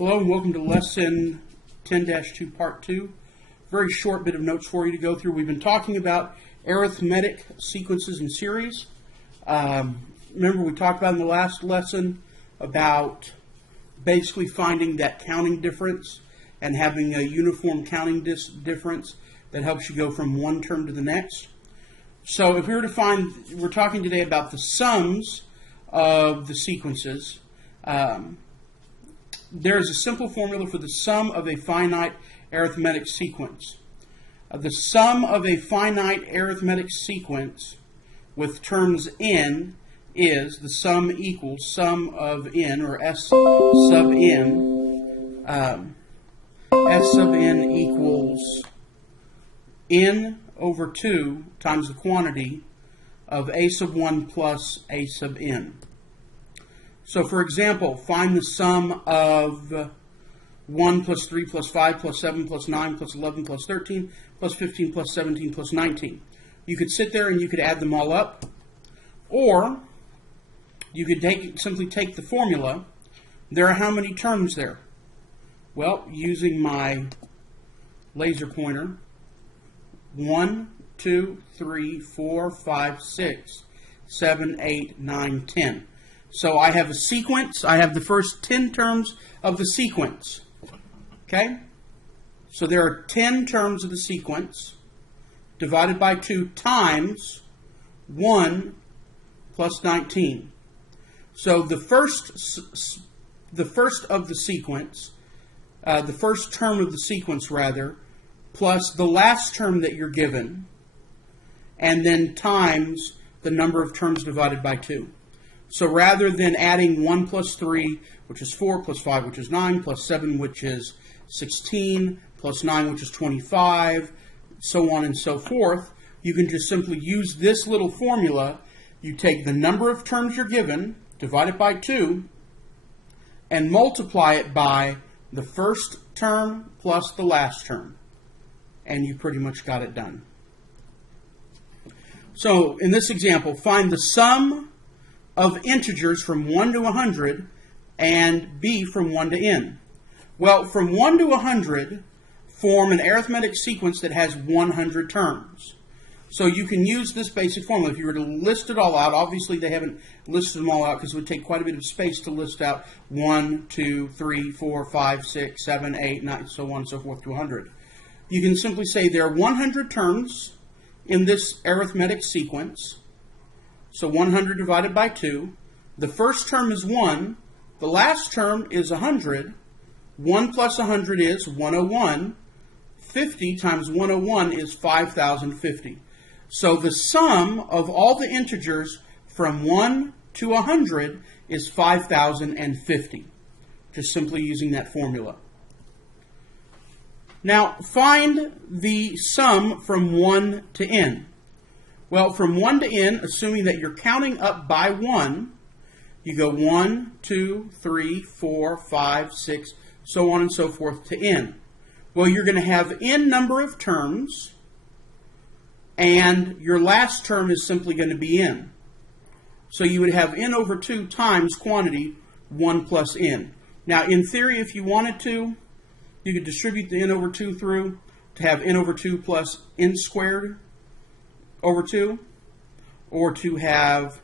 Hello and welcome to Lesson 10-2 Part 2. Very short bit of notes for you to go through. We've been talking about arithmetic sequences and series. Remember we talked about in the last lesson about basically finding that counting difference and having a uniform counting difference that helps you go from one term to the next. So if we were to find, we're talking today about the sums of the sequences. There is a simple formula for the sum of a finite arithmetic sequence. The sum of a finite arithmetic sequence with terms n is the sum equals sum of n, or S sub n. S sub n equals n over 2 times the quantity of a sub 1 plus a sub n. So, for example, find the sum of 1 plus 3 plus 5 plus 7 plus 9 plus 11 plus 13 plus 15 plus 17 plus 19. You could sit there and you could add them all up, or you could simply take the formula. There are how many terms there? Well, using my laser pointer, 1, 2, 3, 4, 5, 6, 7, 8, 9, 10. So I have a sequence. I have the first 10 terms of the sequence. Okay? So there are 10 terms of the sequence divided by 2 times 1 plus 19. So the first of the sequence, the first term of the sequence rather, plus the last term that you're given, and then times the number of terms divided by 2. So rather than adding 1 plus 3, which is 4, plus 5, which is 9, plus 7, which is 16, plus 9, which is 25, so on and so forth, you can just simply use this little formula. You take the number of terms you're given, divide it by 2, and multiply it by the first term plus the last term. And you pretty much got it done. So in this example, find the sum of integers from 1 to 100 and b from 1 to n. Well, from 1 to 100 form an arithmetic sequence that has 100 terms. So you can use this basic formula. If you were to list it all out, obviously they haven't listed them all out because it would take quite a bit of space to list out 1, 2, 3, 4, 5, 6, 7, 8, 9, so on and so forth to 100. You can simply say there are 100 terms in this arithmetic sequence. So 100 divided by 2. The first term is 1. The last term is 100. 1 plus 100 is 101. 50 times 101 is 5,050. So the sum of all the integers from 1 to 100 is 5,050. Just simply using that formula. Now find the sum from 1 to n. Well, from 1 to n, assuming that you're counting up by 1, you go 1, 2, 3, 4, 5, 6, so on and so forth to n. Well, you're going to have n number of terms, and your last term is simply going to be n. So you would have n over 2 times quantity 1 plus n. Now, in theory, if you wanted to, you could distribute the n over 2 through to have n over 2 plus n squared over 2, or to have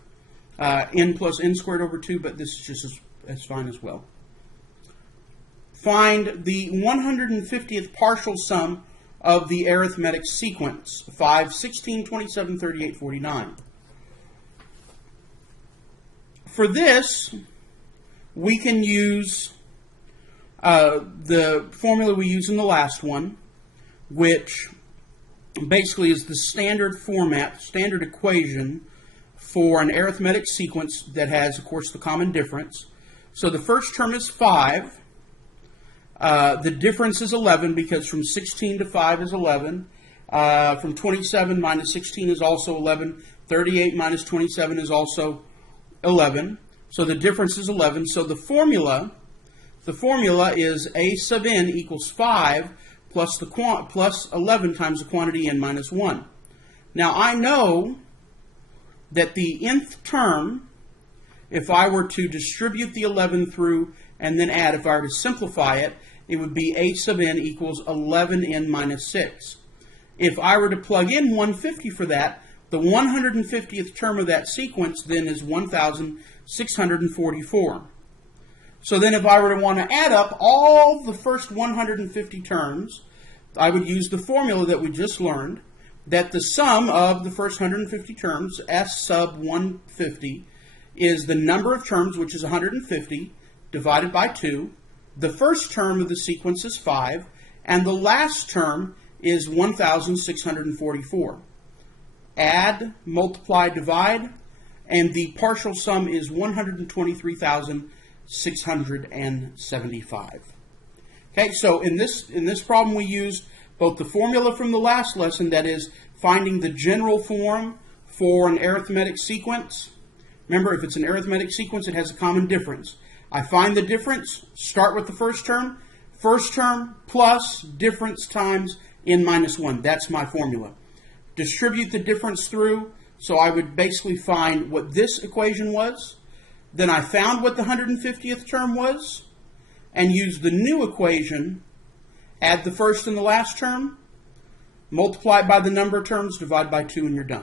n plus n squared over 2, but this is just as fine as well. Find the 150th partial sum of the arithmetic sequence, 5, 16, 27, 38, 49. For this, we can use the formula we used in the last one, which basically is the standard format, standard equation for an arithmetic sequence that has, of course, the common difference. So the first term is 5. The difference is 11 because from 16 to 5 is 11. From 27 minus 16 is also 11. 38 minus 27 is also 11. So the difference is 11. So the formula is a sub n equals 5 plus 11 times the quantity n minus 1. Now I know that the nth term if I were to distribute the 11 through and then add. If I were to simplify it, it would be a sub n equals 11n minus 6. If I were to plug in 150 for that, the 150th term of that sequence then is 1,644. So then if I were to want to add up all the first 150 terms, I would use the formula that we just learned, that the sum of the first 150 terms, S sub 150, is the number of terms, which is 150, divided by 2. The first term of the sequence is 5, and the last term is 1,644. Add, multiply, divide, and the partial sum is 123,675. Okay, so in this problem we used both the formula from the last lesson, that is finding the general form for an arithmetic sequence. Remember, if it's an arithmetic sequence, it has a common difference. I find the difference, start with the first term plus difference times n minus 1. That's my formula. Distribute the difference through, so I would basically find what this equation was. Then I found what the 150th term was, and use the new equation, add the first and the last term, multiply it by the number of terms, divide by 2, and you're done.